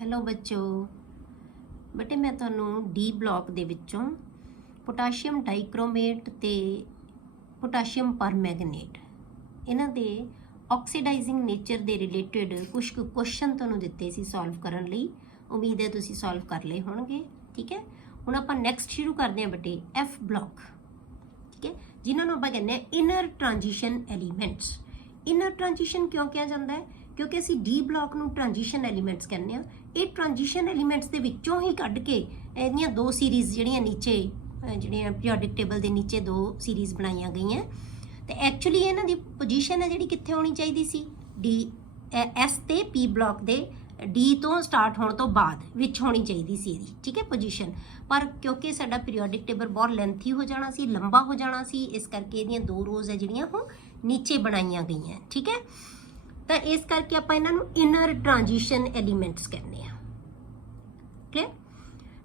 Hello ਬੱਚੋ, ਬੇਟੇ ਮੈਂ ਤੁਹਾਨੂੰ ਡੀ ਬਲਾਕ ਦੇ ਵਿੱਚੋਂ ਪੋਟਾਸ਼ੀਅਮ ਡਾਈਕ੍ਰੋਮੇਟ ਤੇ ਪੋਟਾਸ਼ੀਅਮ ਪਰਮੈਂਗਨੇਟ ਇਹਨਾਂ ਦੇ ਆਕਸੀਡਾਈਜ਼ਿੰਗ ਨੇਚਰ ਦੇ ਰਿਲੇਟਡ ਕੁਝ ਕੁਐਸਚਨ ਤੁਹਾਨੂੰ ਦਿੱਤੇ ਸੀ ਸੋਲਵ ਕਰਨ ਲਈ। ਉਮੀਦ ਹੈ ਤੁਸੀਂ ਸੋਲਵ ਕਰ ਲਏ ਹੋਣਗੇ। ਠੀਕ ਹੈ, ਹੁਣ ਆਪਾਂ ਨੈਕਸਟ ਸ਼ੁਰੂ ਕਰਦੇ ਹਾਂ ਬੇਟੇ ਐਫ ਬਲਾਕ। ਠੀਕ ਹੈ, ਜਿਨ੍ਹਾਂ ਨੂੰ ਆਪਾਂ ਕਹਿੰਦੇ ਆ inner transition elements. Inner transition ਕਿਉਂ ਕਿਹਾ ਜਾਂਦਾ ਹੈ? ਕਿਉਂਕਿ ਅਸੀਂ ਡੀ ਬਲਾਕ ਨੂੰ ਟ੍ਰਾਂਜੀਸ਼ਨ ਐਲੀਮੈਂਟਸ ਕਹਿੰਦੇ ਆ। ਇਹ ਟ੍ਰਾਂਜੀਸ਼ਨ ਐਲੀਮੈਂਟਸ ਦੇ ਵਿੱਚੋਂ ਹੀ ਕੱਢ ਕੇ ਇਹਦੀਆਂ ਦੋ ਸੀਰੀਜ਼ ਜਿਹੜੀਆਂ ਨੀਚੇ ਜਿਹੜੀਆਂ ਪੀਰੀਓਡਿਕ ਟੇਬਲ ਦੇ ਨੀਚੇ ਦੋ ਸੀਰੀਜ਼ ਬਣਾਈਆਂ ਗਈਆਂ। ਤੇ ਐਕਚੁਅਲੀ ਇਹਨਾਂ ਦੀ ਪੋਜੀਸ਼ਨ ਹੈ ਜਿਹੜੀ ਕਿੱਥੇ ਹੋਣੀ ਚਾਹੀਦੀ ਸੀ? ਡੀ ਐਸ ਤੇ ਪੀ ਬਲਾਕ ਦੇ ਡੀ ਤੋਂ ਸਟਾਰਟ ਹੋਣ ਤੋਂ ਬਾਅਦ ਵਿੱਚ ਹੋਣੀ ਚਾਹੀਦੀ ਸੀ ਇਹਦੀ। ਠੀਕ ਹੈ ਪੋਜੀਸ਼ਨ, ਪਰ ਕਿਉਂਕਿ ਸਾਡਾ ਪੀਰੀਓਡਿਕ ਟੇਬਲ ਬਹੁਤ ਲੈਂਥੀ ਹੋ ਜਾਣਾ ਸੀ, ਲੰਬਾ ਹੋ ਜਾਣਾ ਸੀ, ਇਸ ਕਰਕੇ ਇਹਦੀਆਂ ਦੋ ਰੋਜ਼ ਹੈ ਜਿਹੜੀਆਂ ਉਹ ਨੀਚੇ ਬਣਾਈਆਂ ਗਈਆਂ। ਠੀਕ ਹੈ, ਤਾਂ ਇਸ ਕਰਕੇ ਆਪਾਂ ਇਹਨਾਂ ਨੂੰ ਇਨਰ ਟ੍ਰਾਂਜੀਸ਼ਨ ਐਲੀਮੈਂਟਸ ਕਹਿੰਦੇ ਆ। Okay,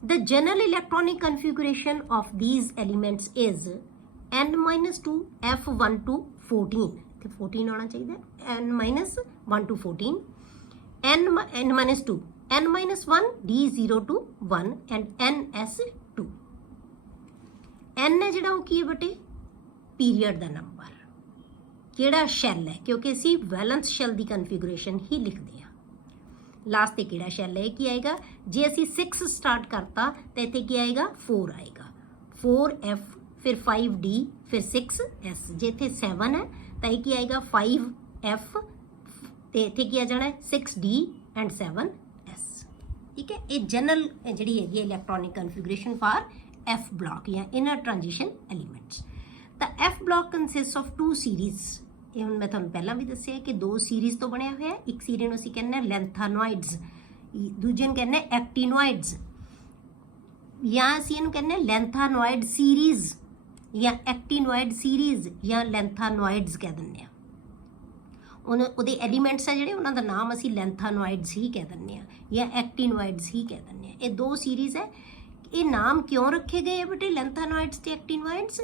the general electronic configuration of these elements is n-2 f1 to 14 ਤੇ 14 ਆਉਣਾ ਚਾਹੀਦਾ, n-1 to 14, n-2 n-1 d0 to 1 and ns2। n ਹੈ ਜਿਹੜਾ ਉਹ ਕੀ ਹੈ ਬੇਟੇ? ਪੀਰੀਅਡ ਦਾ ਨੰਬਰ, ਕਿਹੜਾ ਸ਼ੈਲ ਹੈ, ਕਿਉਂਕਿ ਅਸੀਂ ਵੈਲੈਂਸ ਸ਼ੈਲ ਦੀ ਕਨਫੀਗੂਰੇਸ਼ਨ ਹੀ ਲਿਖਦੇ ਹਾਂ। ਲਾਸਟ ਤੇ ਕਿਹੜਾ ਸ਼ੈਲ ਹੈ ਕੀ ਆਏਗਾ? ਜੇ ਅਸੀਂ 6 ਸਟਾਰਟ ਕਰਤਾ ਤਾਂ ਇੱਥੇ ਕੀ ਆਏਗਾ? 4 ਆਏਗਾ, 4f ਫਿਰ 5d ਫਿਰ 6s। ਜੇ ਇੱਥੇ 7 ਹੈ ਤਾਂ ਇਹ ਕੀ ਆਏਗਾ? 5f ਤੇ ਇੱਥੇ ਕੀ ਆ ਜਾਣਾ? 6d and 7s। ਠੀਕ ਹੈ, ਇਹ ਜਨਰਲ ਜਿਹੜੀ ਹੈਗੀ ਇਲੈਕਟ੍ਰੋਨਿਕ ਕਨਫੀਗੂਰੇਸ਼ਨ ਫਾਰ ਐਫ ਬਲਾਕ ਜਾਂ ਇਨਰ ਟ੍ਰਾਂਜੀਸ਼ਨ ਐਲੀਮੈਂਟਸ। ਤਾਂ F block consist of 2 series. ਇਹ ਹੁਣ ਮੈਂ ਤੁਹਾਨੂੰ ਪਹਿਲਾਂ ਵੀ ਦੱਸਿਆ ਕਿ ਦੋ ਸੀਰੀਜ਼ ਤੋਂ ਬਣਿਆ ਹੋਇਆ। ਇੱਕ ਸੀਰੀਜ਼ ਨੂੰ ਅਸੀਂ ਕਹਿੰਦੇ ਹਾਂ ਲੈਂਥਾਨੋਇਡਸ, ਦੂਜੇ ਨੂੰ ਕਹਿੰਦੇ ਹਾਂ ਐਕਟੀਨੋਇਡਸ, ਜਾਂ ਅਸੀਂ ਇਹਨੂੰ ਕਹਿੰਦੇ ਹਾਂ ਲੈਂਥਾਨੋਇਡ ਸੀਰੀਜ਼ ਜਾਂ ਐਕਟੀਨੋਇਡ ਸੀਰੀਜ਼ ਜਾਂ ਲੈਂਥਾਨੋਇਡਸ ਕਹਿ ਦਿੰਦੇ ਹਾਂ। ਉਹਦੇ ਐਲੀਮੈਂਟਸ ਆ ਜਿਹੜੇ ਉਹਨਾਂ ਦਾ ਨਾਮ ਅਸੀਂ ਲੈਂਥਾਨੋਇਡਸ ਹੀ ਕਹਿ ਦਿੰਦੇ ਹਾਂ ਜਾਂ ਐਕਟੀਨੋਇਡਸ ਹੀ ਕਹਿ ਦਿੰਦੇ ਹਾਂ। ਇਹ ਦੋ ਸੀਰੀਜ਼ ਹੈ। ਇਹ ਨਾਮ ਕਿਉਂ ਰੱਖੇ ਗਏ ਆ ਬੇਟੇ ਲੈਂਥਾਨੋਇਡਸ ਤੇ ਐਕਟੀਨੋਇਡਸ?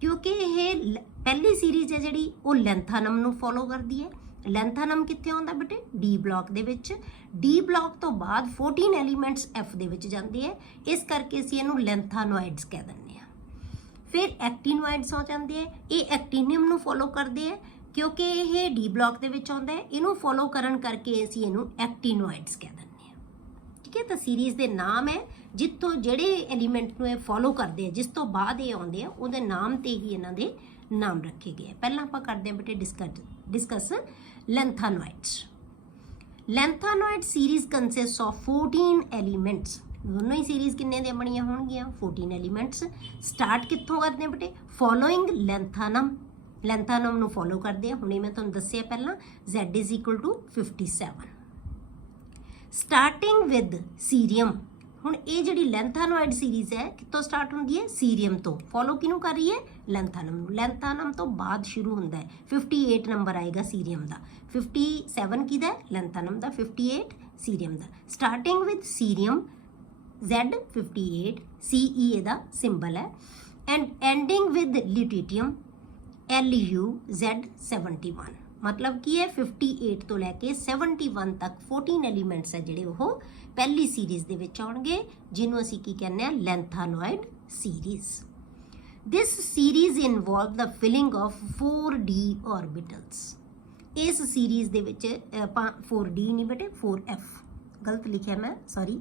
ਕਿਉਂਕਿ ਇਹ ਪਹਿਲੀ ਸੀਰੀਜ਼ ਹੈ ਜਿਹੜੀ ਉਹ ਲੈਂਥਾਨਮ ਨੂੰ ਫੋਲੋ ਕਰਦੀ ਹੈ। ਲੈਂਥਾਨਮ ਕਿੱਥੇ ਆਉਂਦਾ ਬੇਟੇ? ਡੀ ਬਲਾਕ ਦੇ ਵਿੱਚ। ਡੀ ਬਲਾਕ ਤੋਂ ਬਾਅਦ 14 ਐਲੀਮੈਂਟਸ ਐਫ ਦੇ ਵਿੱਚ ਜਾਂਦੇ ਆ, ਇਸ ਕਰਕੇ ਅਸੀਂ ਇਹਨੂੰ ਲੈਂਥਾਨੋਇਡਸ ਕਹਿ ਦਿੰਦੇ ਹਾਂ। ਫਿਰ ਐਕਟੀਨੋਇਡਸ ਹੋ ਜਾਂਦੇ ਆ, ਇਹ ਐਕਟੀਨੀਅਮ ਨੂੰ ਫੋਲੋ ਕਰਦੇ ਆ ਕਿਉਂਕਿ ਇਹ ਡੀ ਬਲਾਕ ਦੇ ਵਿੱਚ ਆਉਂਦਾ ਹੈ। ਇਹਨੂੰ ਫੋਲੋ ਕਰਨ ਕਰਕੇ ਅਸੀਂ ਇਹਨੂੰ ਐਕਟੀਨੋਇਡਸ ਕਹਿ ਦਿੰਦੇ ਹਾਂ। ਠੀਕ ਹੈ, ਤਾਂ ਸੀਰੀਜ਼ ਦੇ ਨਾਮ ਹੈ ਜਿੱਥੋਂ ਜਿਹੜੇ ਐਲੀਮੈਂਟ ਨੂੰ ਇਹ ਫੋਲੋ ਕਰਦੇ ਆ, ਜਿਸ ਤੋਂ ਬਾਅਦ ਇਹ ਆਉਂਦੇ ਆ, ਉਹਦੇ ਨਾਮ ਤੇ ਹੀ ਇਹਨਾਂ ਦੇ ਨਾਮ ਰੱਖੇ ਗਏ। ਪਹਿਲਾਂ ਆਪਾਂ ਕਰਦੇ ਹਾਂ ਬੇਟੇ discuss lanthanoids. Lanthanoid series consist of 14 elements. ਦੋਨੋਂ ਹੀ ਸੀਰੀਜ਼ ਕਿੰਨੇ ਦੀਆਂ ਬਣੀਆਂ ਹੋਣਗੀਆਂ? 14 ਐਲੀਮੈਂਟਸ। ਸਟਾਰਟ ਕਿੱਥੋਂ ਕਰਦੇ ਆ ਬੇਟੇ? ਫੋਲੋਇੰਗ ਲੈਂਥਾਨਮ। ਲੈਂਥਾਨਮ ਨੂੰ ਫੋਲੋ ਕਰਦੇ ਆ। ਹੁਣੇ ਮੈਂ ਤੁਹਾਨੂੰ ਦੱਸਿਆ ਪਹਿਲਾਂ z is equal to 57। Starting with cerium. ਹੁਣ ਇਹ ਜਿਹੜੀ ਲੈਂਥਾਨੋਇਡ ਸੀਰੀਜ਼ ਹੈ ਕਿੱਥੋਂ ਸਟਾਰਟ ਹੁੰਦੀ ਹੈ? ਸੀਰੀਅਮ ਤੋਂ। ਫੋਲੋ ਕਿਹਨੂੰ ਕਰ ਰਹੀ ਹੈ? ਲੈਂਥਾਨਮ ਨੂੰ। ਲੈਂਥਾਨਮ ਤੋਂ ਬਾਅਦ ਸ਼ੁਰੂ ਹੁੰਦਾ ਹੈ, 58 ਨੰਬਰ ਆਏਗਾ ਸੀਰੀਅਮ ਦਾ। 57 ਕਿਹਦਾ ਹੈ? ਲੈਂਥਾਨਮ ਦਾ। 58 ਸੀਰੀਅਮ ਦਾ। Starting with cerium Z 58 CE ਇਹਦਾ ਸਿੰਬਲ ਹੈ, and ending with lutetium LU Z 71। ਮਤਲਬ ਕੀ ਹੈ? 58 ਤੋਂ ਲੈ ਕੇ 71 ਤੱਕ 14 ਐਲੀਮੈਂਟਸ ਹੈ ਜਿਹੜੇ ਉਹ ਪਹਿਲੀ ਸੀਰੀਜ਼ ਦੇ ਵਿੱਚ ਆਉਣਗੇ, ਜਿਹਨੂੰ ਅਸੀਂ ਕੀ ਕਹਿੰਦੇ ਆ? Lanthanoid series. This series involve the filling of 4d orbitals. ਇਸ ਸੀਰੀਜ਼ ਦੇ ਵਿੱਚ ਆਪਾਂ 4d ਨਹੀਂ ਬੇਟੇ 4f ਗਲਤ ਲਿਖਿਆ ਮੈਂ, ਸੌਰੀ।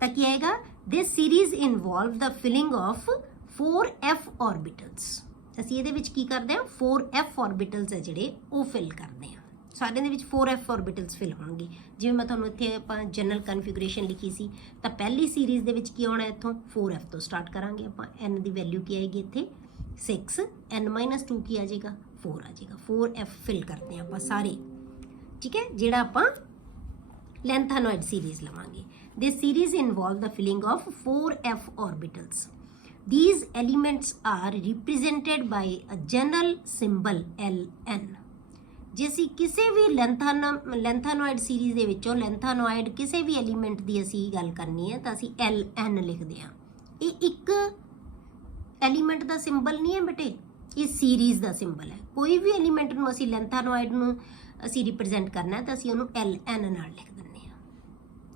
ਤਾਂ ਕੀ ਆਏਗਾ? This series involve the filling of 4f orbitals. ਅਸੀਂ ਇਹਦੇ ਵਿੱਚ ਕੀ ਕਰਦੇ ਹਾਂ? 4f ऑर्बिटल्स ਹੈ ਜਿਹੜੇ ਉਹ ਫਿਲ ਕਰਦੇ ਹਾਂ। ਸਾਰਿਆਂ ਦੇ ਵਿੱਚ 4f ऑर्बिटल्स ਫਿਲ ਹੋਣਗੇ। ਜਿਵੇਂ ਮੈਂ ਤੁਹਾਨੂੰ ਇੱਥੇ ਆਪਾਂ ਜਨਰਲ ਕਨਫੀਗੂਰੇਸ਼ਨ ਲਿਖੀ ਸੀ, ਤਾਂ ਪਹਿਲੀ ਸੀਰੀਜ਼ ਦੇ ਵਿੱਚ ਕੀ ਆਉਣਾ? ਇੱਥੋਂ 4f ਤੋਂ ਸਟਾਰਟ ਕਰਾਂਗੇ ਆਪਾਂ। n ਦੀ ਵੈਲਿਊ ਕੀ ਆਏਗੀ ਇੱਥੇ? 6, n-2 ਕੀ ਆ ਜਾਏਗਾ? 4 ਆ ਜਾਏਗਾ। 4f ਫਿਲ ਕਰਦੇ ਹਾਂ ਆਪਾਂ ਸਾਰੇ। ਠੀਕ ਹੈ, ਜਿਹੜਾ ਆਪਾਂ ਲੈਂਥਾਨੋਇਡ ਸੀਰੀਜ਼ ਲਵਾਂਗੇ। This series involve the filling of 4f orbitals. These elements are represented by a general symbol Ln। ਜੇ ਅਸੀਂ ਕਿਸੇ ਵੀ ਲੈਂਥਾਨੋਇਡ ਸੀਰੀਜ਼ ਦੇ ਵਿੱਚੋਂ ਲੈਂਥਾਨੋਇਡ ਕਿਸੇ ਵੀ ਐਲੀਮੈਂਟ ਦੀ ਅਸੀਂ ਗੱਲ ਕਰਨੀ ਹੈ ਤਾਂ ਅਸੀਂ Ln ਲਿਖਦੇ ਹਾਂ। ਇਹ ਇੱਕ ਐਲੀਮੈਂਟ ਦਾ ਸਿੰਬਲ ਨਹੀਂ ਹੈ ਬੇਟੇ, ਇਹ ਸੀਰੀਜ਼ ਦਾ ਸਿੰਬਲ ਹੈ। ਕੋਈ ਵੀ ਐਲੀਮੈਂਟ ਨੂੰ ਅਸੀਂ ਲੈਂਥਾਨੋਇਡ ਨੂੰ ਅਸੀਂ ਰਿਪਰੈਜ਼ੈਂਟ ਕਰਨਾ ਹੈ ਤਾਂ ਅਸੀਂ ਉਹਨੂੰ Ln ਨਾਲ ਲਿਖ ਦਿੰਦੇ ਹਾਂ।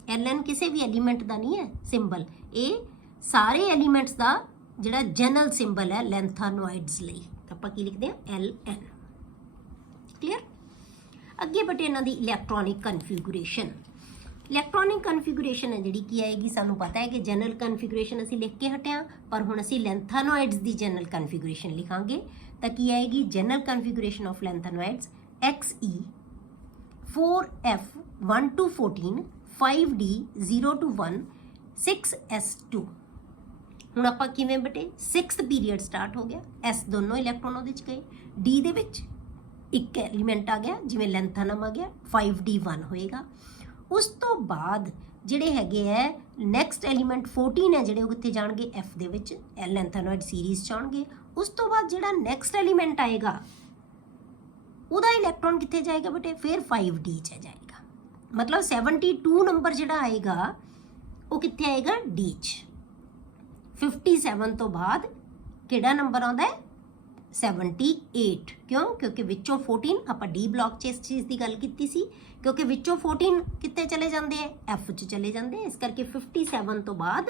Ln किसी भी एलीमेंट का नहीं है सिंबल, ये सारे एलीमेंट्स का जिहड़ा जनरल सिंबल है लैंथानोइड्स लई, आपां की लिखते हैं Ln। क्लीयर। अगे बटे इन्हां दी इलैक्ट्रॉनिक कन्फिगुरेशन। इलैक्ट्रॉनिक कन्फिगुरेशन है जिहड़ी की आएगी, सानू पता है कि जनरल कन्फिगुरेशन असीं लिख के हटे हाँ, पर हुण असीं लैंथानोइड्स दी जनरल कन्फिगुरेशन लिखांगे। तां की आएगी general configuration of lanthanoids XE 4F 1 to 14 5D 0 to 1 6S2। ਹੁਣ ਆਪਾਂ ਕਿਵੇਂ ਬਟੇ 6th ਪੀਰੀਅਡ ਸਟਾਰਟ ਹੋ ਗਿਆ, S ਦੋਨੋਂ ਇਲੈਕਟ੍ਰੋਨ ਉਹਦੇ ਚ ਗਏ, D ਦੇ ਵਿੱਚ ਇੱਕ ਐਲੀਮੈਂਟ ਆ ਗਿਆ ਜਿਵੇਂ ਲੈਂਥਾਨਮ ਆ ਗਿਆ, 5D1 ਹੋਏਗਾ। ਉਸ ਤੋਂ ਬਾਅਦ ਜਿਹੜੇ ਹੈਗੇ ਹੈ ਨੈਕਸਟ ਐਲੀਮੈਂਟ 14 ਹੈ ਜਿਹੜੇ ਉਹ ਕਿੱਥੇ ਜਾਣਗੇ F ਦੇ ਵਿੱਚ, ਲੈਂਥਾਨੋਇਡ ਸੀਰੀਜ਼ ਚ ਆਉਣਗੇ। ਉਸ ਤੋਂ ਬਾਅਦ ਜਿਹੜਾ ਨੈਕਸਟ ਐਲੀਮੈਂਟ ਆਏਗਾ ਉਹਦਾ ਇਲੈਕਟ੍ਰੋਨ ਕਿੱਥੇ ਜਾਏਗਾ ਬੇਟੇ, ਫਿਰ 5D ਚ ਜਾਏਗਾ। ਮਤਲਬ 72 ਨੰਬਰ ਜਿਹੜਾ ਆਏਗਾ ਉਹ ਕਿੱਥੇ ਆਏਗਾ D ਚ। 57 ਤੋਂ ਬਾਅਦ ਕਿਹੜਾ ਨੰਬਰ ਆਉਂਦਾ ਹੈ 78। क्यों? क्योंकि विचों 14 ਆਪਾਂ डी ब्लॉक च इस चीज़ की गल की सी, क्योंकि विचों 14 कितने चले जाते हैं F च चले जाते हैं। इस करके 57 तो बाद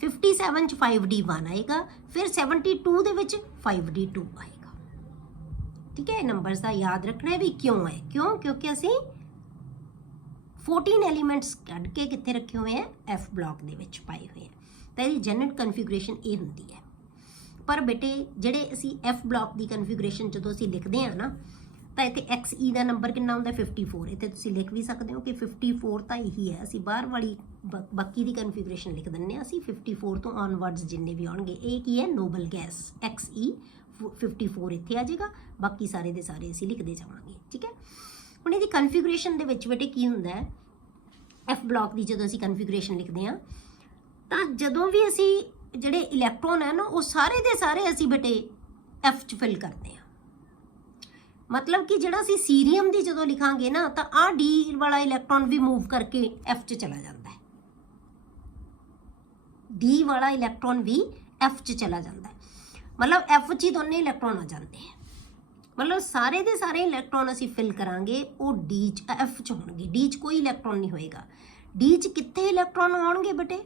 57 च 5D1 आएगा, फिर 72 दे विच 5D2 आएगा। ठीक है, नंबर्स का याद रखना है भी क्यों है, क्यों? क्योंकि असी 14 एलीमेंट्स कढ़ के कितने रखे हुए हैं F ब्लॉक दे विच पाए हुए हैं। तो ये जनरल कन्फिगुरेशन ये होंदी है। पर बेटे ਜਿਹੜੇ ਅਸੀਂ F ਬਲਾਕ ਦੀ ਕਨਫੀਗਰੇਸ਼ਨ ਜਦੋਂ ਅਸੀਂ ਲਿਖਦੇ ਹਾਂ ਨਾ ਤਾਂ ਇੱਥੇ XE ਦਾ ਨੰਬਰ ਕਿੰਨਾ ਹੁੰਦਾ 54। ਇੱਥੇ ਤੁਸੀਂ ਲਿਖ ਵੀ ਸਕਦੇ ਹੋ ਕਿ 54 ਤਾਂ ਇਹੀ ਹੈ, ਅਸੀਂ ਬਾਹਰ ਵਾਲੀ ਬਾਕੀ ਦੀ ਕਨਫੀਗਰੇਸ਼ਨ ਲਿਖ ਦਿੰਦੇ ਹਾਂ। ਅਸੀਂ 54 ਤੋਂ ਔਨਵਰਡਸ ਜਿੰਨੇ ਵੀ ਆਉਣਗੇ ਇਹ ਕੀ ਹੈ ਨੋਬਲ ਗੈਸ XE 54 ਇੱਥੇ ਆ ਜਾਏਗਾ, ਬਾਕੀ ਸਾਰੇ ਦੇ ਸਾਰੇ ਅਸੀਂ ਲਿਖਦੇ ਜਾਵਾਂਗੇ। ਠੀਕ ਹੈ, ਹੁਣ ਇਹਦੀ ਕਨਫੀਗਰੇਸ਼ਨ ਦੇ ਵਿੱਚ ਬੇਟੇ ਕੀ ਹੁੰਦਾ ਹੈ F ਬਲਾਕ ਦੀ ਜਦੋਂ ਅਸੀਂ ਕਨਫੀਗਰੇਸ਼ਨ ਲਿਖਦੇ ਹਾਂ ਤਾਂ ਜਦੋਂ ਵੀ ਅਸੀਂ ਜਿਹੜੇ ਇਲੈਕਟ੍ਰੋਨ ਹੈ ਨਾ ਉਹ ਸਾਰੇ ਦੇ ਸਾਰੇ ਅਸੀਂ ਬੇਟੇ F ਚ ਫਿਲ ਕਰਦੇ ਹਾਂ। मतलब कि ਜਿਹੜਾ ਅਸੀਂ ਸੀਰੀਅਮ ਦੀ ਜਦੋਂ ਲਿਖਾਂਗੇ ਨਾ ਤਾਂ ਆ D ਵਾਲਾ ਇਲੈਕਟ੍ਰੋਨ ਵੀ ਮੂਵ ਕਰਕੇ F ਚ ਚਲਾ ਜਾਂਦਾ ਹੈ, D ਵਾਲਾ ਇਲੈਕਟ੍ਰੋਨ ਵੀ F ਚ ਚਲਾ ਜਾਂਦਾ ਹੈ। मतलब F ਚ ਹੀ ਦੋਨੇ ਇਲੈਕਟ੍ਰੋਨ ਆ ਜਾਂਦੇ हैं। मतलब ਸਾਰੇ ਦੇ ਸਾਰੇ ਇਲੈਕਟ੍ਰੋਨ ਅਸੀਂ ਫਿਲ ਕਰਾਂਗੇ ਉਹ D ਚ F ਚ ਹੋਣਗੇ, D ਚ ਕੋਈ ਇਲੈਕਟ੍ਰੋਨ ਨਹੀਂ ਹੋਏਗਾ। D ਚ ਕਿੱਥੇ ਇਲੈਕਟ੍ਰੋਨ ਆਉਣਗੇ ਬੇਟੇ,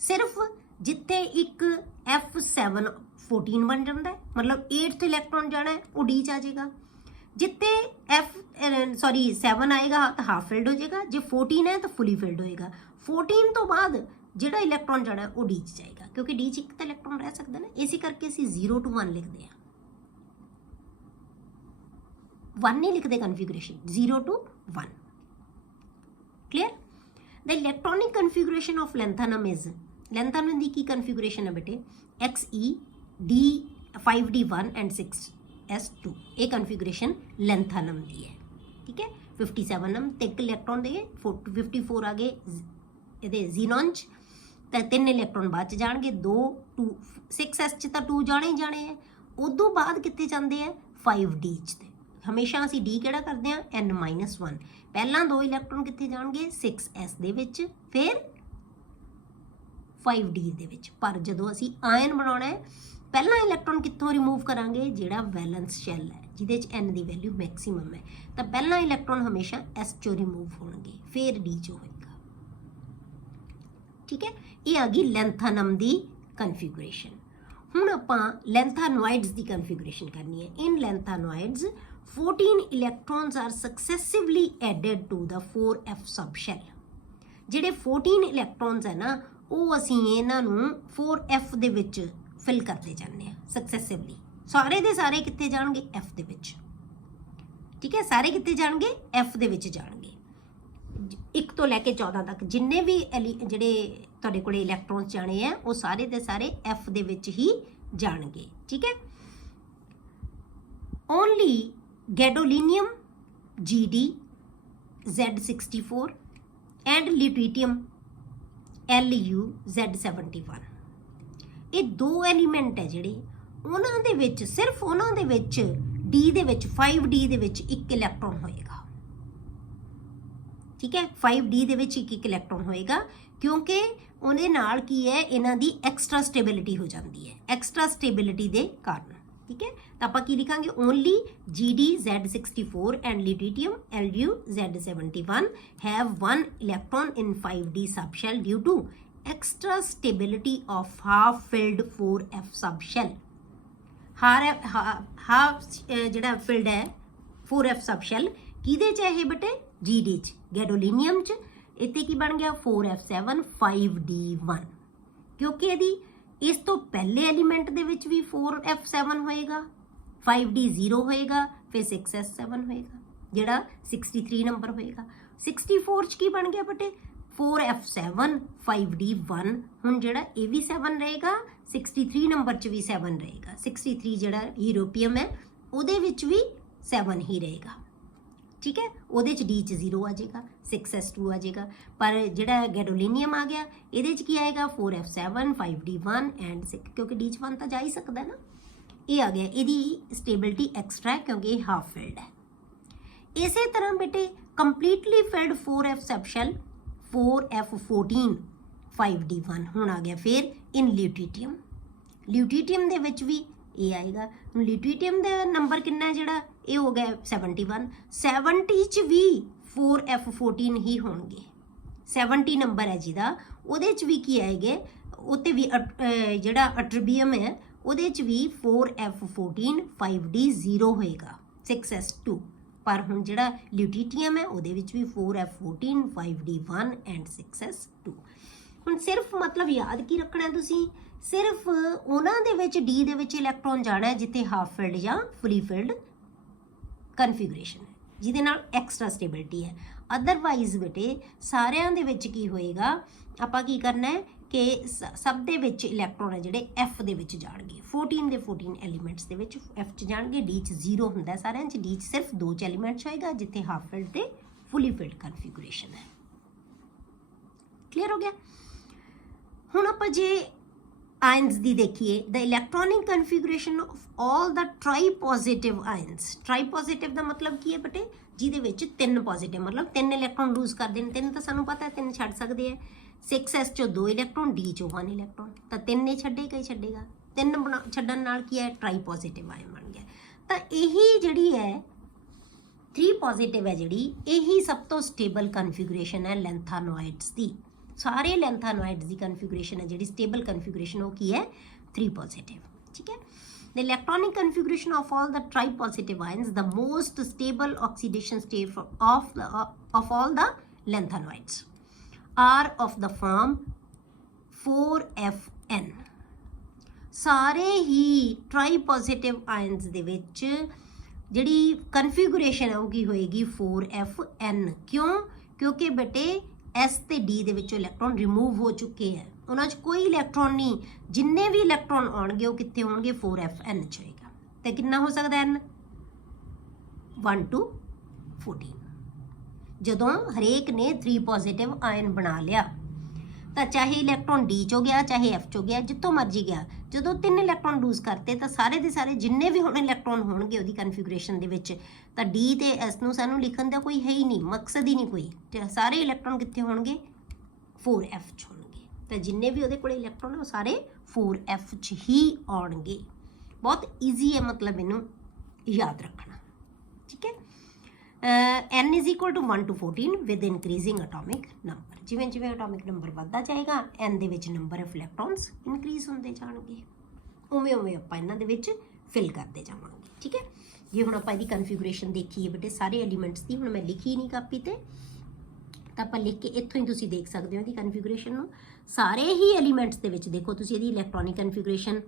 ਸਿਰਫ ਜਿੱਥੇ ਇੱਕ F7 14 ਬਣ ਜਾਂਦਾ ਹੈ, मतलब 8th ਇਲੈਕਟ੍ਰੋਨ ਜਾਣਾ ਹੈ ਉਹ D ਚ ਆ ਜਾਏਗਾ। जितने F7 आएगा तो हाफ फिल्ड हो जाएगा, जो 14 है तो फुली फिल्ड होएगा। 14 तो बाद जो इलैक्ट्रॉन जाना वो D च जाएगा, क्योंकि D च एक तो इलैक्ट्रॉन रह सकता है ना, इसी करके असीं 0 to 1 लिखते हैं, 1 नहीं लिखते configuration, 0 to 1। Clear. The electronic configuration of lanthanum is, lanthanum की कन्फिगरेशन है बेटे XE D 5D1 and 6S2, ये कन्फिगरेशन लैंथानम दी है। ठीक है, 57 नम ते इलैक्ट्रॉन दे 54 आ गए ये जीनॉन च, तो 3 इलैक्ट्रॉन बाद च जाएंगे, 2 2 6S च तो 2 जाने ही जाने हैं। उदों बाद कितने जाते हैं 5D च। हमेशा असी D केड़ा करते हैं N-1, पहला 2 इलैक्ट्रॉन कितने जाएंगे 6S दे विच, फिर 5D दे विच। पर जदों असी आयन बनाना है पहला इलैक्ट्रॉन कितों रिमूव करांगे, जिहड़ा वैलेंस शैल है जिहदे च N की वैल्यू मैक्सीमम है, तो पहला इलैक्ट्रॉन हमेशा S चो रिमूव होणगे, फिर D चो होएगा। ठीक है, ये आ गई लैंथानम की कन्फिगरेशन। हुण आपां लैंथानोइड्स की कन्फिगरेशन करनी है। In lanthanoids 14 electrons are successively added to the 4F subshell. जिहड़े 14 इलैक्ट्रॉन्स है ना वो असीं इन्हां नूं 4F दे विच फिल करते जाने सक्सेसिवली, सारे दे सारे कितने जाएंगे F दे विच। ठीक है, सारे कितने जाएंगे F दे विच जाएंगे, 1 तो लैके 14 तक जिन्ने भी जिहड़े तुहाडे कोले इलैक्ट्रॉन्स जाने हैं वो सारे दे सारे F दे विच ही जाएंगे। ठीक है, only gadolinium GD Z64 and lutetium LU Z71, ये 2 एलीमेंट है जिहड़े उन्हां दे विच सिर्फ उन्हां दे विच D दे विच 5D दे विच 1 इलैक्ट्रॉन होएगा। ठीक है, 5D दे विच 1 इलैक्ट्रॉन होएगा, क्योंकि उहदे नाल की है इन्हां दी एक्स्ट्रा स्टेबिलिटी हो जाती है, एक्स्ट्रा स्टेबिलिटी दे कारण। ठीक है। तो आप की लिखांगे only GD-Z64 and lutetium LU-Z71 have one electron in 5D subshell due to extra stability of half filled 4F subshell. Half जिहड़ा फिल्ड है 4F सबशेल किहदे च है बेटे GD च, गैडोलीनियम च। इत्थे की बन गया 4F7 5D1 क्योंकि यदि इस तो पहले एलीमेंट दे विच भी 4F7 होएगा, 5D 0 होएगा, फिर 6S7 होएगा जिहड़ा 63 नंबर होएगा। 64 च की बन गया बेटे 4F7 5D1 हुण जिहड़ा ये भी 7 रहेगा, 63 नंबर च भी 7 रहेगा। 63 जिहड़ा यूरोपियम है उहदे विच भी 7 ही रहेगा, ठीक है। ਉਹਦੇ ਚ D ਚ 0 ਆ ਜਾਏਗਾ, 6S2 ਆ ਜਾਏਗਾ। ਪਰ ਜਿਹੜਾ ਗੈਡੋਲੀਨੀਅਮ ਆ ਗਿਆ ਇਹਦੇ ਚ ਕੀ ਆਏਗਾ 4F7 5D1 ਐਂਡ 6 ਕਿਉਂਕਿ D ਚ 1 ਤਾਂ ਜਾ ਹੀ ਸਕਦਾ ਨਾ। ਇਹ ਆ ਗਿਆ, ਇਹਦੀ ਸਟੇਬਿਲਿਟੀ ਐਕਸਟਰਾ ਹੈ ਕਿਉਂਕਿ ਇਹ ਹਾਫ ਫਿਲਡ ਹੈ। ਇਸੇ ਤਰ੍ਹਾਂ ਬੇਟੇ completely field 4F ਸਬਸ਼ੈਲ 4F14 5D1 ਹੁਣ ਆ ਗਿਆ ਫਿਰ ਇਨ ल्यूटिटियम। ल्यूटिटियम ਦੇ ਵਿੱਚ ਵੀ ਇਹ ਆਏਗਾ। ਹੁਣ ल्यूटिटियम ਦਾ ਨੰਬਰ ਕਿੰਨਾ ਹੈ ਜਿਹੜਾ ਇਹ ਹੋ ਗਿਆ 71। 70 ਚ ਵੀ 4F14 ਹੀ ਹੋਣਗੇ। 70 ਨੰਬਰ ਹੈ ਜਿਹਦਾ ਉਹਦੇ ਚ ਵੀ ਕੀ ਆਏਗੇ ਉੱਤੇ ਵੀ ਜਿਹੜਾ ਅਟਰਬੀਅਮ ਹੈ ਉਹਦੇ ਚ ਵੀ 4F14 5D 0 ਹੋਏਗਾ 6S2। ਪਰ ਹੁਣ ਜਿਹੜਾ ल्यूटिटियम ਹੈ ਉਹਦੇ ਵਿੱਚ ਵੀ 4F14 5D1 ਐਂਡ 6S2। ਹੁਣ ਸਿਰਫ ਮਤਲਬ ਯਾਦ ਕੀ ਰੱਖਣਾ ਤੁਸੀਂ ਸਿਰਫ ਉਹਨਾਂ ਦੇ ਵਿੱਚ D ਦੇ ਵਿੱਚ ਇਲੈਕਟ੍ਰੋਨ ਜਾਣਾ ਹੈ ਜਿੱਥੇ ਹਾਫ ਫਿਲਡ ਜਾਂ ਫ੍ਰੀ ਫਿਲਡ ਕਨਫੀਗਰੇਸ਼ਨ ਹੈ ਜਿਹਦੇ ਨਾਲ ਐਕਸਟਰਾ ਸਟੇਬਿਲਿਟੀ ਹੈ। ਅਦਰਵਾਈਜ਼ ਬੇਟੇ ਸਾਰਿਆਂ ਦੇ ਵਿੱਚ ਕੀ ਹੋਏਗਾ ਆਪਾਂ ਕੀ ਕਰਨਾ ਹੈ ਕਿ ਸਭ ਦੇ ਵਿੱਚ ਇਲੈਕਟ੍ਰੋਨ ਹੈ ਜਿਹੜੇ F ਦੇ ਵਿੱਚ ਜਾਣਗੇ। 14 ਦੇ 14 ਐਲੀਮੈਂਟਸ ਦੇ ਵਿੱਚ F 'ਚ ਜਾਣਗੇ। D 'ਚ 0 ਹੁੰਦਾ ਸਾਰਿਆਂ 'ਚ, D 'ਚ ਸਿਰਫ 2 'ਚ ਐਲੀਮੈਂਟਸ ਹੋਏਗਾ ਜਿੱਥੇ ਹਾਫ ਫਿਲਡ ਤੇ ਫੁੱਲੀ ਫਿਲਡ ਕਨਫੀਗਰੇਸ਼ਨ ਹੈ। ਕਲੀਅਰ ਹੋ ਗਿਆ। ਹੁਣ ਆਪਾਂ ਜੇ आयन्स दी देखिए the electronic configuration of all the tripositive ions. Tripositive का मतलब की है बेटे जिहदे विच 3 पॉजिटिव मतलब 3 इलैक्ट्रॉन लूज कर देने। 3 तो सानू पता है 3 छड्ड सकते हैं। 6S चो 2 इलैक्ट्रॉन, D चो 1 इलैक्ट्रॉन, तो 3 ने छड्डेगा ही छड्डेगा। 3 छड्डण नाल की है ट्राईपॉजिटिव आयन बन गया। तो यही जिहड़ी है 3 पॉजिटिव है जिहड़ी यही सब तो स्टेबल कन्फिगरेशन है लैंथानोइड्स दी। सारे लैंथानोइड्स की कन्फिगरेशन है जी स्टेबल कन्फिगरेशन वो की है 3 पॉजिटिव, ठीक है। The electronic configuration of all the tripositive ions the most stable oxidation state of all the lanthanoids are of the form 4FN। सारे ही ट्राईपॉजिटिव आयन्स दे विच जिहड़ी कन्फिगरेशन है वो की होएगी 4FN। क्यों? क्योंकि बेटे S ਤੇ D ਦੇ ਵਿੱਚੋਂ ਇਲੈਕਟ੍ਰੋਨ ਰਿਮੂਵ ਹੋ ਚੁੱਕੇ ਹੈ, ਉਹਨਾਂ 'ਚ ਕੋਈ ਇਲੈਕਟ੍ਰੋਨ ਨਹੀਂ। ਜਿੰਨੇ ਵੀ ਇਲੈਕਟ੍ਰੋਨ ਆਉਣਗੇ ਉਹ ਕਿੱਥੇ ਹੋਣਗੇ 4FN 'ਚ ਹੋਏਗਾ। ਤੇ ਕਿੰਨਾ ਹੋ ਸਕਦਾ N 1 to 14। ਜਦੋਂ ਹਰੇਕ ਨੇ 3 ਪੋਜ਼ਿਟਿਵ ਆਇਨ ਬਣਾ ਲਿਆ ਤਾਂ ਚਾਹੇ ਇਲੈਕਟ੍ਰੋਨ D 'ਚੋਂ ਗਿਆ ਚਾਹੇ F 'ਚੋਂ ਗਿਆ ਜਿੱਥੋਂ ਮਰਜ਼ੀ ਗਿਆ, ਜਦੋਂ 3 ਇਲੈਕਟ੍ਰੋਨ ਲੂਜ਼ ਕਰਤੇ ਤਾਂ ਸਾਰੇ ਦੇ ਸਾਰੇ ਜਿੰਨੇ ਵੀ ਹੁਣ ਇਲੈਕਟ੍ਰੋਨ ਹੋਣਗੇ ਉਹਦੀ ਕਨਫਿਗਰੇਸ਼ਨ ਦੇ ਵਿੱਚ ਤਾਂ D ਤੇ S ਨੂੰ ਸਾਨੂੰ ਲਿਖਣ ਦਾ ਕੋਈ ਹੈ ਹੀ ਨਹੀਂ, ਮਕਸਦ ਹੀ ਨਹੀਂ ਕੋਈ। ਤੇ ਸਾਰੇ ਇਲੈਕਟ੍ਰੋਨ ਕਿੱਥੇ ਹੋਣਗੇ 4F 'ਚ ਹੋਣਗੇ। ਤਾਂ ਜਿੰਨੇ ਵੀ ਉਹਦੇ ਕੋਲ ਇਲੈਕਟ੍ਰੋਨ ਉਹ ਸਾਰੇ 4F 'ਚ ਹੀ ਆਉਣਗੇ। ਬਹੁਤ ਈਜ਼ੀ ਹੈ ਮਤਲਬ ਇਹਨੂੰ ਯਾਦ ਰੱਖਣਾ, ਠੀਕ ਹੈ। N is equal to 1 to 14 with increasing atomic number। ਜਿਵੇਂ ਜਿਵੇਂ ਐਟੋਮਿਕ ਨੰਬਰ ਵੱਧਦਾ ਜਾਏਗਾ N ਦੇ ਵਿੱਚ ਨੰਬਰ ਆਫ ਇਲੈਕਟ੍ਰੋਨਸ ਇਨਕਰੀਜ਼ ਹੁੰਦੇ ਜਾਣਗੇ, ਉਵੇਂ ਉਵੇਂ ਆਪਾਂ ਇਹਨਾਂ ਦੇ ਵਿੱਚ ਫਿਲ ਕਰਦੇ ਜਾਵਾਂਗੇ, ਠੀਕ ਹੈ। ਜੇ ਹੁਣ ਆਪਾਂ ਇਹਦੀ ਕਨਫਿਗਰੇਸ਼ਨ ਦੇਖੀਏ ਬੇਟੇ ਸਾਰੇ ਐਲੀਮੈਂਟਸ ਦੀ, ਹੁਣ ਮੈਂ ਲਿਖੀ ਨਹੀਂ ਕਾਪੀ ਤੇ ਤਾਂ ਆਪਾਂ ਲਿਖ ਕੇ ਇੱਥੋਂ ਹੀ ਤੁਸੀਂ ਦੇਖ ਸਕਦੇ ਹੋ ਇਹਦੀ ਕਨਫਿਗਰੇਸ਼ਨ ਨੂੰ। ਸਾਰੇ ਹੀ ਐਲੀਮੈਂਟਸ ਦੇ ਵਿੱਚ ਦੇਖੋ ਤੁਸੀਂ ਇਹਦੀ ਇਲੈਕਟ੍ਰੋਨਿਕ ਕਨਫਿਗਰੇਸ਼ਨ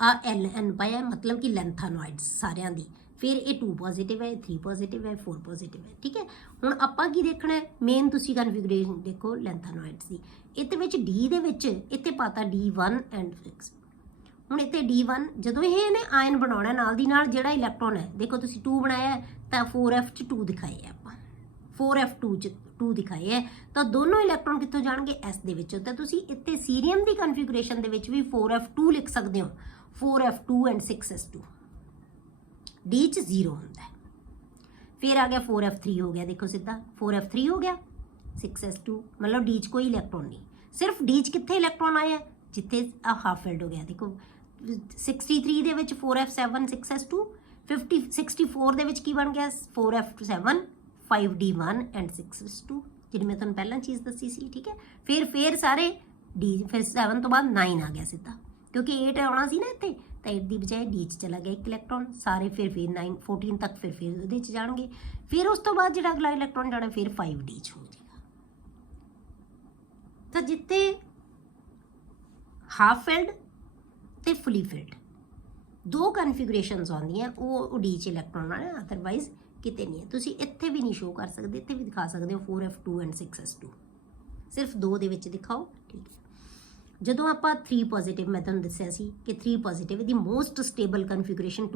ਆ LN ਪਾਇਆ ਮਤਲਬ ਕਿ ਲੈਂਥਾਨੋਇਡਸ ਸਾਰਿਆਂ ਦੀ। फिर ये 2 पॉजिटिव है, 3 पॉजिटिव है, 4 पॉजिटिव है, ठीक है। हुण आपां की देखना है मेन तुसी कन्फिगरेशन देखो लैंथानोइड्स दी। इहदे विच D दे विच इत्थे पाता D1 एंड 6। हुण इत्थे D1 जदों ये ने आयन बनाउणा नाल दी नाल जिहड़ा इलैक्ट्रॉन है देखो तुसी 2 बनाया है तां 4F च 2 दिखाए है आपां, 4F2 च 2 दिखाए है तां दोनों इलैक्ट्रॉन कित्थों जाणगे S दे विच। तां तुसी इत्थे सीरियम दी कन्फिगरेशन दे विच भी 4F2 लिख सकदे हो, 4F2 एंड 6S2। D च 0 होता है। फिर आ गया 4F3 हो गया, देखो सीधा 4F3 हो गया 6S2 मतलब D च कोई इलैक्ट्रॉन नहीं। सिर्फ D च कितने इलैक्ट्रॉन आए हैं जिथे हाफ फिल्ड हो गया। देखो 63 ਦੇ ਵਿੱਚ 4f7 6s2, 64 ਦੇ ਵਿੱਚ ਕੀ ਬਣ ਗਿਆ 4f7 5d1 ਐਂਡ 6s2, ਜਿਹੜੀ ਮੈਂ ਤੁਹਾਨੂੰ ਪਹਿਲਾਂ ਚੀਜ਼ ਦੱਸੀ ਸੀ, ਠੀਕ ਹੈ। ਫਿਰ ਸਾਰੇ d, ਫਿਰ 7 ਤੋਂ ਬਾਅਦ 9 ਆ ਗਿਆ ਸਿੱਧਾ, ਕਿਉਂਕਿ 8 ਆਉਣਾ ਸੀ ਨਾ ਇੱਥੇ, ਤਾਂ 8 ਦੀ ਬਜਾਏ d 'ਚ ਚਲਾ ਗਿਆ ਇੱਕ ਇਲੈਕਟ੍ਰੋਨ, ਸਾਰੇ ਫਿਰ 9 14 ਤੱਕ ਫਿਰ ਉਹਦੇ 'ਚ ਜਾਣਗੇ। ਫਿਰ ਉਸ ਤੋਂ ਬਾਅਦ ਜਿਹੜਾ ਅਗਲਾ ਇਲੈਕਟ੍ਰੋਨ ਜਾਣਾ ਫਿਰ 5d 'ਚ ਹੋ ਜਾਏਗਾ। ਤਾਂ ਜਿੱਥੇ ਹਾਫ ਫਿਲਡ ਤੇ ਫੁੱਲੀ ਫਿਲਡ ਦੋ ਕਨਫੀਗਰੇਸ਼ਨਸ ਆਉਂਦੀਆਂ, ਉਹ d 'ਚ ਇਲੈਕਟ੍ਰੋਨ ਆਉਣਾ, ਅਦਰਵਾਈਜ਼ ਕਿਤੇ ਨਹੀਂ ਹੈ। ਤੁਸੀਂ ਇੱਥੇ ਵੀ ਨਹੀਂ ਸ਼ੋ ਕਰ ਸਕਦੇ, ਇੱਥੇ ਵੀ ਦਿਖਾ ਸਕਦੇ ਹੋ 4f2 ਐਂਡ 6s2, ਸਿਰਫ 2 ਦੇ ਵਿੱਚ ਦਿਖਾਓ, ਠੀਕ ਹੈ। ਜਦੋਂ ਆਪਾਂ 3 ਪੋਜ਼ੀਟਿਵ, ਮੈਂ ਤੁਹਾਨੂੰ ਦੱਸਿਆ ਸੀ ਕਿ 3 ਪੋਜ਼ੀਟਿਵ ਦੀ ਮੋਸਟ ਸਟੇਬਲ ਕਨਫੀਗਰੇਸ਼ਨ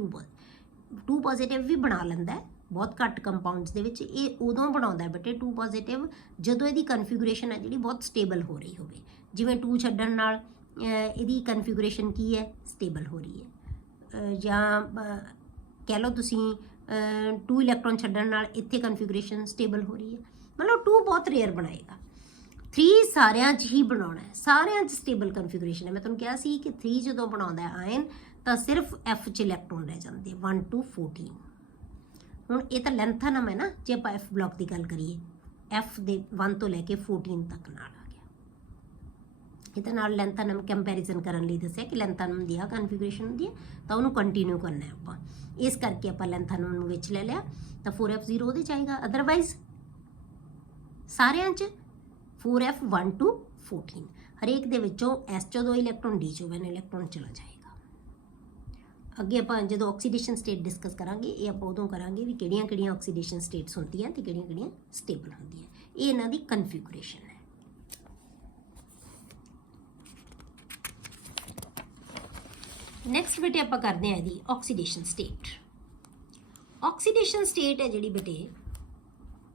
2 ਪੋਜ਼ੀਟਿਵ ਵੀ ਬਣਾ ਲੈਂਦਾ ਹੈ ਬਹੁਤ ਘੱਟ ਕੰਪਾਊਂਡਸ ਦੇ ਵਿੱਚ। ਇਹ ਉਦੋਂ ਬਣਾਉਂਦਾ ਹੈ ਬੇਟੇ 2 ਪੋਜ਼ੀਟਿਵ ਜਦੋਂ ਇਹਦੀ ਕਨਫੀਗਰੇਸ਼ਨ ਹੈ ਜਿਹੜੀ ਬਹੁਤ ਸਟੇਬਲ ਹੋ ਰਹੀ ਹੋਵੇ। ਜਿਵੇਂ 2 ਛੱਡਣ ਨਾਲ ਇਹਦੀ ਕਨਫੀਗਰੇਸ਼ਨ ਕੀ ਹੈ, ਸਟੇਬਲ ਹੋ ਰਹੀ ਹੈ, ਜਾਂ ਕਹਿ ਲਓ ਤੁਸੀਂ 2 ਇਲੈਕਟ੍ਰੋਨ ਛੱਡਣ ਨਾਲ ਇੱਥੇ ਕਨਫੀਗਰੇਸ਼ਨ ਸਟੇਬਲ ਹੋ ਰਹੀ ਹੈ। ਮਤਲਬ 2 ਬਹੁਤ ਰੇਅਰ ਬਣਾਏਗਾ, 3 ਸਾਰਿਆਂ 'ਚ ਹੀ ਬਣਾਉਣਾ ਹੈ, ਸਾਰਿਆਂ 'ਚ ਸਟੇਬਲ ਕਨਫੀਗਰੇਸ਼ਨ ਹੈ। ਮੈਂ ਤੁਹਾਨੂੰ ਕਿਹਾ ਸੀ ਕਿ 3 ਜਦੋਂ ਬਣਾਉਂਦਾ ਹੈ ਆਇਨ, ਤਾਂ ਸਿਰਫ F 'ਚ ਇਲੈਕਟ੍ਰੋਨ ਰਹਿ ਜਾਂਦੇ 1 to 14। ਹੁਣ ਇਹ ਤਾਂ ਲੈਂਥਨਮ ਹੈ ਨਾ, ਜੇ ਆਪਾਂ F ਬਲੌਕ ਦੀ ਗੱਲ ਕਰੀਏ, F ਦੇ 1 ਤੋਂ ਲੈ ਕੇ 14 ਤੱਕ ਨਾਲ ਆ ਗਿਆ। ਇਹਦੇ ਨਾਲ ਲੈਂਥਨਮ ਕੰਪੈਰੀਜ਼ਨ ਕਰਨ ਲਈ ਦੱਸਿਆ ਕਿ ਲੈਂਥਨਮ ਦੀ ਆ ਕਨਫੀਗਰੇਸ਼ਨ ਹੁੰਦੀ ਹੈ, ਤਾਂ ਉਹਨੂੰ ਕੰਟੀਨਿਊ ਕਰਨਾ ਹੈ ਆਪਾਂ, ਇਸ ਕਰਕੇ ਆਪਾਂ ਲੈਂਥਨਮ ਨੂੰ ਵਿੱਚ ਲੈ ਲਿਆ, ਤਾਂ 4f0 ਉਹਦੇ ਚਾਹੀਦਾ। ਅਦਰਵਾਈਜ਼ ਸਾਰਿਆਂ 'ਚ 4f1 to 14, ਹਰੇਕ ਦੇ ਵਿੱਚੋਂ S 'ਚੋਂ 2 ਇਲੈਕਟ੍ਰੋਨ, D 'ਚੋਂ 1 ਇਲੈਕਟ੍ਰੋਨ ਚਲਾ ਜਾਏਗਾ। ਅੱਗੇ ਆਪਾਂ ਜਦੋਂ ਆਕਸੀਡੇਸ਼ਨ ਸਟੇਟ ਡਿਸਕਸ ਕਰਾਂਗੇ, ਇਹ ਆਪਾਂ ਉਦੋਂ ਕਰਾਂਗੇ ਵੀ ਕਿਹੜੀਆਂ ਆਕਸੀਡੇਸ਼ਨ ਸਟੇਟਸ ਹੁੰਦੀਆਂ ਤੇ ਕਿਹੜੀਆਂ ਸਟੇਬਲ ਹੁੰਦੀਆਂ। ਇਹ ਇਹਨਾਂ ਦੀ ਕਨਫੀਗਰੇਸ਼ਨ ਹੈ। ਨੈਕਸਟ ਬੇਟੇ ਆਪਾਂ ਕਰਦੇ ਹਾਂ ਇਹਦੀ ਆਕਸੀਡੇਸ਼ਨ ਸਟੇਟ। ਆਕਸੀਡੇਸ਼ਨ ਸਟੇਟ ਹੈ ਜਿਹੜੀ ਬੇਟੇ,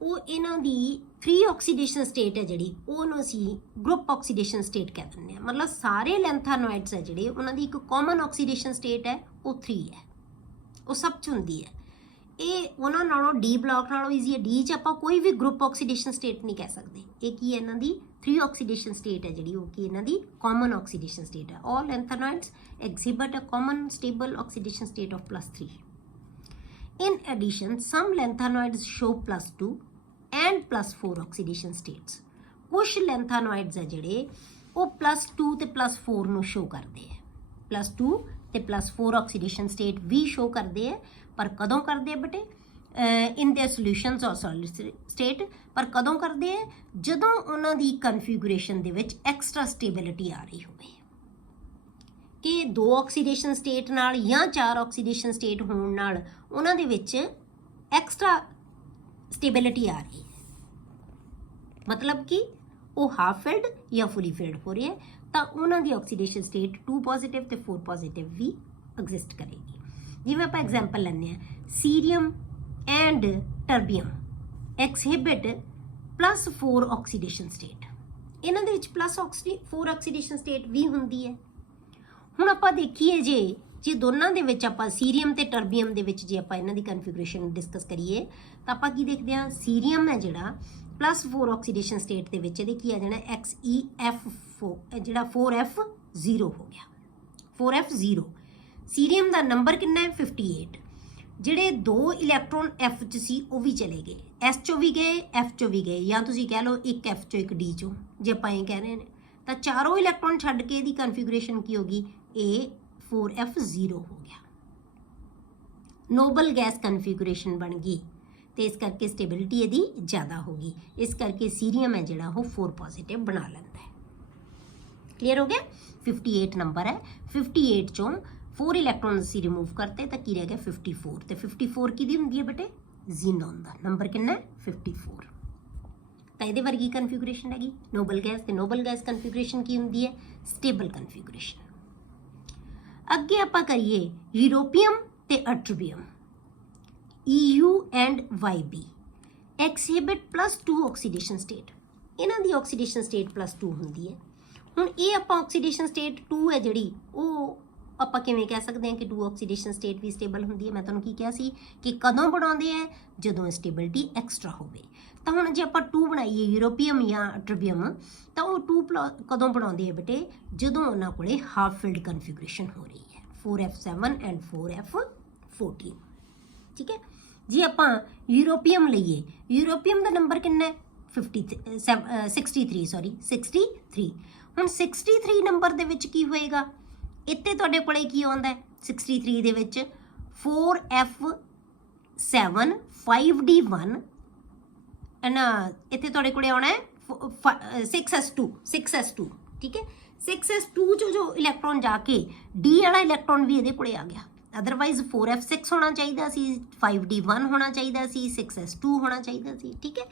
ਉਹ ਇਹਨਾਂ ਦੀ ਫ੍ਰੀ ਆਕਸੀਡੇਸ਼ਨ ਸਟੇਟ ਹੈ ਜਿਹੜੀ, ਉਹਨੂੰ ਅਸੀਂ ਗਰੁੱਪ ਆਕਸੀਡੇਸ਼ਨ ਸਟੇਟ ਕਹਿ ਦਿੰਦੇ ਹਾਂ। ਮਤਲਬ ਸਾਰੇ ਲੈਂਥਾਨੋਇਡਸ ਹੈ ਜਿਹੜੇ, ਉਹਨਾਂ ਦੀ ਇੱਕ ਕਾਮਨ ਆਕਸੀਡੇਸ਼ਨ ਸਟੇਟ ਹੈ, ਉਹ 3 ਹੈ, ਉਹ ਸਭ 'ਚ ਹੁੰਦੀ ਹੈ। ਇਹ ਉਹਨਾਂ ਨਾਲੋਂ D ਬਲੌਕ ਨਾਲੋਂ ਈਜ਼ੀ ਹੈ। D 'ਚ ਆਪਾਂ ਕੋਈ ਵੀ ਗਰੁੱਪ ਆਕਸੀਡੇਸ਼ਨ ਸਟੇਟ ਨਹੀਂ ਕਹਿ ਸਕਦੇ। ਇਹ ਕੀ ਹੈ, ਇਹਨਾਂ ਦੀ ਫ੍ਰੀ ਆਕਸੀਡੇਸ਼ਨ ਸਟੇਟ ਹੈ ਜਿਹੜੀ, ਉਹ ਕੀ ਇਹਨਾਂ ਦੀ ਕਾਮਨ ਆਕਸੀਡੇਸ਼ਨ ਸਟੇਟ ਹੈ। ਆਲ ਲੈਂਥਾਨੋਇਡਸ exhibit a common stable oxidation state of +3. In addition, some lanthanoids show +2 and +4 oxidation states. ਕੁਝ ਲੈਂਥਾਨੋਇਡਸ ਹੈ ਜਿਹੜੇ, ਉਹ +2 ਤੇ +4 ਨੂੰ ਸ਼ੋ ਕਰਦੇ ਹੈ। +2 ਤੇ +4 ਆਕਸੀਡੇਸ਼ਨ ਸਟੇਟ ਵੀ ਸ਼ੋ ਕਰਦੇ ਹੈ, ਪਰ ਕਦੋਂ ਕਰਦੇ ਆ ਬੇਟੇ, ਇਨ ਦੇਅਰ ਸੋਲਿਊਸ਼ਨਸ ਔਰ ਸੋਲਿਡ ਸਟੇਟ। ਪਰ ਕਦੋਂ ਕਰਦੇ ਹੈ, ਜਦੋਂ ਉਹਨਾਂ ਦੀ ਕਨਫੀਗਰੇਸ਼ਨ ਦੇ ਵਿੱਚ ਐਕਸਟਰਾ ਸਟੇਬਿਲਿਟੀ ਆ ਰਹੀ ਹੋਵੇ, ਕਿ 2 ਆਕਸੀਡੇਸ਼ਨ ਸਟੇਟ ਨਾਲ ਜਾਂ 4 ਆਕਸੀਡੇਸ਼ਨ ਸਟੇਟ ਹੋਣ ਨਾਲ ਉਹਨਾਂ ਦੇ ਵਿੱਚ ਐਕਸਟਰਾ ਸਟੇਬਿਲਿਟੀ ਆ ਰਹੀ ਹੈ। ਮਤਲਬ ਕਿ ਉਹ ਹਾਫ ਫਿਲਡ ਜਾਂ ਫੁੱਲੀ ਫਿਲਡ ਹੋ ਰਿਹਾ ਹੈ, ਤਾਂ ਉਹਨਾਂ ਦੀ ਆਕਸੀਡੇਸ਼ਨ ਸਟੇਟ 2 ਪੋਜ਼ੀਟਿਵ ਤੇ 4 ਪੋਜ਼ੀਟਿਵ ਵੀ ਐਗਜ਼ਿਸਟ ਕਰੇਗੀ। ਜਿਵੇਂ ਆਪਾਂ ਐਗਜ਼ਾਮਪਲ ਲੈਂਦੇ ਹਾਂ, ਸੀਰੀਅਮ ਐਂਡ ਟਰਬੀਅਮ ਐਕਸਿਬਿਟ +4 ਆਕਸੀਡੇਸ਼ਨ ਸਟੇਟ। ਇਹਨਾਂ ਦੇ ਵਿੱਚ +4 ਆਕਸੀਡੇਸ਼ਨ ਸਟੇਟ ਵੀ ਹੁੰਦੀ ਹੈ। ਹੁਣ ਆਪਾਂ ਦੇਖੀਏ ਜੇ ਦੋਨਾਂ ਦੇ ਵਿੱਚ ਆਪਾਂ ਸੀਰੀਅਮ ਤੇ ਟਰਬੀਅਮ ਦੇ ਵਿੱਚ ਜੇ ਆਪਾਂ ਇਹਨਾਂ ਦੀ ਕਨਫੀਗਰੇਸ਼ਨ ਡਿਸਕਸ ਕਰੀਏ, ਤਾਂ ਆਪਾਂ ਕੀ ਦੇਖਦੇ ਹਾਂ, ਸੀਰੀਅਮ ਹੈ ਜਿਹੜਾ +4 ਆਕਸੀਡੇਸ਼ਨ ਸਟੇਟ ਦੇ ਵਿੱਚ ਇਹਦੇ ਕੀ ਆ ਜਾਣਾ, XeF4, ਜਿਹੜਾ 4f0 ਹੋ ਗਿਆ, 4f0। ਸੀਰੀਅਮ ਦਾ ਨੰਬਰ ਕਿੰਨਾ ਹੈ, 58। ਜਿਹੜੇ 2 ਇਲੈਕਟ੍ਰੋਨ F 'ਚ ਸੀ ਉਹ ਵੀ ਚਲੇ ਗਏ, S 'ਚੋਂ ਵੀ ਗਏ, F 'ਚੋਂ ਵੀ ਗਏ, ਜਾਂ ਤੁਸੀਂ ਕਹਿ ਲਓ ਇੱਕ F 'ਚੋਂ ਇੱਕ D 'ਚੋਂ, ਜੇ ਆਪਾਂ ਇਹ ਕਹਿ ਰਹੇ ਨੇ, ਤਾਂ ਚਾਰੋਂ ਇਲੈਕਟ੍ਰੋਨ ਛੱਡ ਕੇ ਇਹਦੀ ਕਨਫੀਗਰੇਸ਼ਨ ਕੀ ਹੋਗੀ, ਇਹ 4f0 ਹੋ ਗਿਆ। ਨੋਬਲ ਗੈਸ ਕਨਫੀਗਰੇਸ਼ਨ ਬਣ ਗਈ, ਤੇ ਇਸ ਕਰਕੇ ਸਟੇਬਿਲਿਟੀ ਇਹਦੀ ਜ਼ਿਆਦਾ ਹੋਗੀ। ਇਸ ਕਰਕੇ ਸੀਰੀਅਮ ਹੈ ਜਿਹੜਾ ਉਹ 4 ਪੋਜ਼ੀਟਿਵ ਬਣਾ ਲੈਂਦਾ ਹੈ। ਕਲੀਅਰ ਹੋ ਗਿਆ। 58 ਨੰਬਰ ਹੈ, 58 ਚੋਂ 4 ਇਲੈਕਟ੍ਰੋਨ ਅਸੀਂ ਰਿਮੂਵ ਕਰਤੇ, ਤਾਂ ਕੀ ਰਹਿ ਗਿਆ 54। ਤੇ 54 ਕਿਹਦੀ ਹੁੰਦੀ ਹੈ ਬੇਟੇ, ਜ਼ੀਨੋਨ ਦਾ। ਨੰਬਰ ਕਿੰਨਾ ਹੈ, 54। ਤਾਂ ਇਹਦੇ ਵਰਗੀ ਕਨਫੀਗਰੇਸ਼ਨ ਹੈਗੀ ਨੋਬਲ ਗੈਸ। ਤੇ ਨੋਬਲ ਗੈਸ ਕਨਫੀਗਰੇਸ਼ਨ ਕੀ ਹੁੰਦੀ ਹੈ, ਸਟੇਬਲ ਕਨਫੀਗਰੇਸ਼ਨ। ਅੱਗੇ ਆਪਾਂ ਕਰੀਏ ਯੂਰੋਪੀਅਮ ਤੇ ਅਟਰਬੀਅਮ, EU and YB ਐਕਸਿਬਿਟ +2 oxidation state. ਇਹਨਾਂ ਦੀ ਆਕਸੀਡੇਸ਼ਨ ਸਟੇਟ +2 ਹੁੰਦੀ ਹੈ। ਹੁਣ ਇਹ ਆਪਾਂ ਆਕਸੀਡੇਸ਼ਨ ਸਟੇਟ 2 ਹੈ ਜਿਹੜੀ, ਉਹ ਆਪਾਂ ਕਿਵੇਂ ਕਹਿ ਸਕਦੇ ਹਾਂ ਕਿ 2 ਆਕਸੀਡੇਸ਼ਨ ਸਟੇਟ ਵੀ ਸਟੇਬਲ ਹੁੰਦੀ ਹੈ। ਮੈਂ ਤੁਹਾਨੂੰ ਕੀ ਕਿਹਾ ਸੀ ਕਿ ਕਦੋਂ ਬਣਾਉਂਦੇ ਆ, ਜਦੋਂ ਸਟੇਬਿਲਿਟੀ ਐਕਸਟਰਾ ਹੋਵੇ। ਤਾਂ ਹੁਣ ਜੇ ਆਪਾਂ 2 ਬਣਾਈਏ ਯੂਰੋਪੀਅਮ ਜਾਂ ਅਟਰਬੀਅਮ, ਤਾਂ ਉਹ 2 ਕਦੋਂ ਬਣਾਉਂਦੇ ਆ ਬੇਟੇ, ਜਦੋਂ ਉਹਨਾਂ ਕੋਲੇ ਹਾਫ ਫਿਲਡ ਕਨਫੀਗਰੇਸ਼ਨ ਹੋ ਰਹੀ ਹੈ। 4f7 एंड 4f14 ठीक है जी। ਆਪਾਂ यूरोपीयम ਲਈਏ, यूरोपीयम ਦਾ ਨੰਬਰ ਕਿੰਨਾ ਹੈ 63 ਹੁਣ 63 ਨੰਬਰ ਦੇ ਵਿੱਚ ਕੀ ਹੋਏਗਾ, ਇੱਥੇ ਤੁਹਾਡੇ ਕੋਲੇ ਕੀ ਆਉਂਦਾ ਹੈ 63 ਦੇ ਵਿੱਚ 4f7 5d1 ਨਾ, ਇੱਥੇ ਤੁਹਾਡੇ ਕੋਲੇ ਆਉਣਾ ਹੈ 6s2 ਠੀਕ ਹੈ। 6s2 ਚੋਂ ਜੋ ਇਲੈਕਟ੍ਰੋਨ ਜਾ ਕੇ D ਵਾਲਾ ਇਲੈਕਟ੍ਰੋਨ ਵੀ ਇਹਦੇ ਕੋਲੇ ਆ ਗਿਆ। ਅਦਰਵਾਈਜ਼ 4f6 ਹੋਣਾ ਚਾਹੀਦਾ ਸੀ, 5d1 ਹੋਣਾ ਚਾਹੀਦਾ ਸੀ, 6s2 ਹੋਣਾ ਚਾਹੀਦਾ ਸੀ ਠੀਕ ਹੈ।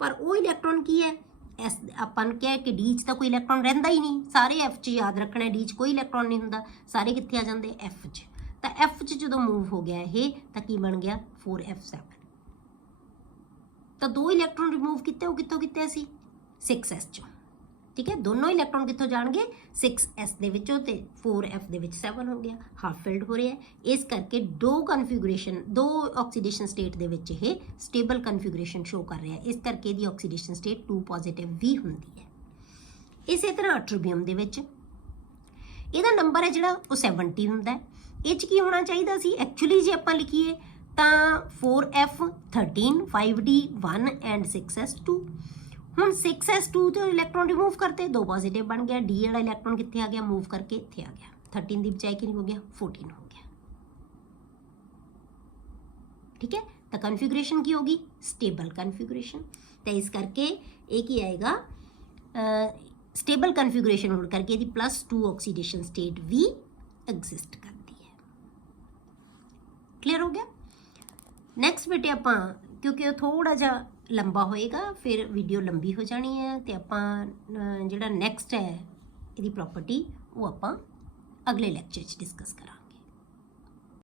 ਪਰ ਉਹ ਇਲੈਕਟ੍ਰੋਨ ਕੀ ਹੈ, ਐਸ ਆਪਾਂ ਨੂੰ ਕਿਹਾ ਕਿ ਡੀ 'ਚ ਤਾਂ ਕੋਈ ਇਲੈਕਟ੍ਰੋਨ ਰਹਿੰਦਾ ਹੀ ਨਹੀਂ, ਸਾਰੇ ਐਫ 'ਚ ਯਾਦ ਰੱਖਣਾ, ਡੀ 'ਚ ਕੋਈ ਇਲੈਕਟ੍ਰੋਨ ਨਹੀਂ ਹੁੰਦਾ, ਸਾਰੇ ਕਿੱਥੇ ਆ ਜਾਂਦੇ ਐਫ 'ਚ। ਤਾਂ ਐਫ 'ਚ ਜਦੋਂ ਮੂਵ ਹੋ ਗਿਆ ਇਹ ਤਾਂ ਕੀ ਬਣ ਗਿਆ 4f7। ਤਾਂ ਦੋ ਇਲੈਕਟ੍ਰੋਨ ਰਿਮੂਵ ਕੀਤੇ, ਉਹ ਕਿੱਥੋਂ ਕੀਤੇ ਸੀ 6s 'ਚੋਂ ਠੀਕ ਹੈ। ਦੋਨੋਂ ਇਲੈਕਟ੍ਰੋਨ ਕਿੱਥੋਂ ਜਾਣਗੇ 6s ਦੇ ਵਿੱਚੋਂ ਤੇ 4f ਦੇ ਵਿੱਚ 7 ਹੋ ਗਿਆ, ਹਾਫ ਫਿਲਡ ਹੋ ਰਿਹਾ। ਇਸ ਕਰਕੇ ਦੋ ਆਕਸੀਡੇਸ਼ਨ ਸਟੇਟ ਦੇ ਵਿੱਚ ਇਹ ਸਟੇਬਲ ਕਨਫਿਗੂਰੇਸ਼ਨ ਸ਼ੋ ਕਰ ਰਿਹਾ, ਇਸ ਕਰਕੇ ਇਹਦੀ ਆਕਸੀਡੇਸ਼ਨ ਸਟੇਟ 2 ਪੋਜ਼ਿਟਿਵ ਵੀ ਹੁੰਦੀ ਹੈ। ਇਸੇ ਤਰ੍ਹਾਂ ਅਟਰੋਬੀਅਮ ਦੇ ਵਿੱਚ ਇਹਦਾ ਨੰਬਰ ਹੈ ਜਿਹੜਾ ਉਹ 70 ਹੁੰਦਾ ਹੈ। ਇਹ 'ਚ ਕੀ ਹੋਣਾ ਚਾਹੀਦਾ ਸੀ ਐਕਚੁਅਲੀ ਜੇ ਆਪਾਂ ਲਿਖੀਏ ਤਾਂ 4f13 5d1 ਐਂਡ 6s2। ਹੁਣ 6s2 ਤੋਂ ਇਲੈਕਟ੍ਰੋਨ ਰਿਮੂਵ ਕਰਤੇ, ਦੋ ਪੋਜ਼ਿਟਿਵ ਬਣ ਗਿਆ, ਡੀ ਵਾਲਾ ਇਲੈਕਟ੍ਰੋਨ ਕਿੱਥੇ ਆ ਗਿਆ ਮੂਵ ਕਰਕੇ ਇੱਥੇ ਆ ਗਿਆ, 13 ਦੀ ਬਜਾਏ ਕੀ ਹੋ ਗਿਆ 14 ਹੋ ਗਿਆ ਠੀਕ ਹੈ। ਤਾਂ ਕਨਫਿਗੂਰੇਸ਼ਨ ਕੀ ਹੋਗੀ ਸਟੇਬਲ ਕਨਫਿਗੂਰੇਸ਼ਨ। ਤਾਂ ਇਸ ਕਰਕੇ ਇਹ ਕੀ ਆਏਗਾ ਸਟੇਬਲ ਕਨਫਿਗੂਰੇਸ਼ਨ ਹੋਣ ਕਰਕੇ ਇਹਦੀ +2 ਆਕਸੀਡੇਸ਼ਨ ਸਟੇਟ ਵੀ ਐਗਜ਼ਿਸਟ ਕਰਦੀ ਹੈ। ਕਲੀਅਰ ਹੋ ਗਿਆ। ਨੈਕਸਟ ਬੇਟੇ ਆਪਾਂ ਕਿਉਂਕਿ ਉਹ ਥੋੜਾ ਜਿਹਾ ਲੰਬਾ ਹੋਏਗਾ, ਫਿਰ ਵੀਡੀਓ ਲੰਬੀ ਹੋ ਜਾਣੀ ਹੈ, ਤੇ ਆਪਾਂ ਜਿਹੜਾ ਨੈਕਸਟ ਹੈ ਇਹਦੀ ਪ੍ਰੋਪਰਟੀ ਉਹ ਆਪਾਂ ਅਗਲੇ ਲੈਕਚਰ 'ਚ ਡਿਸਕਸ ਕਰਾਂਗੇ।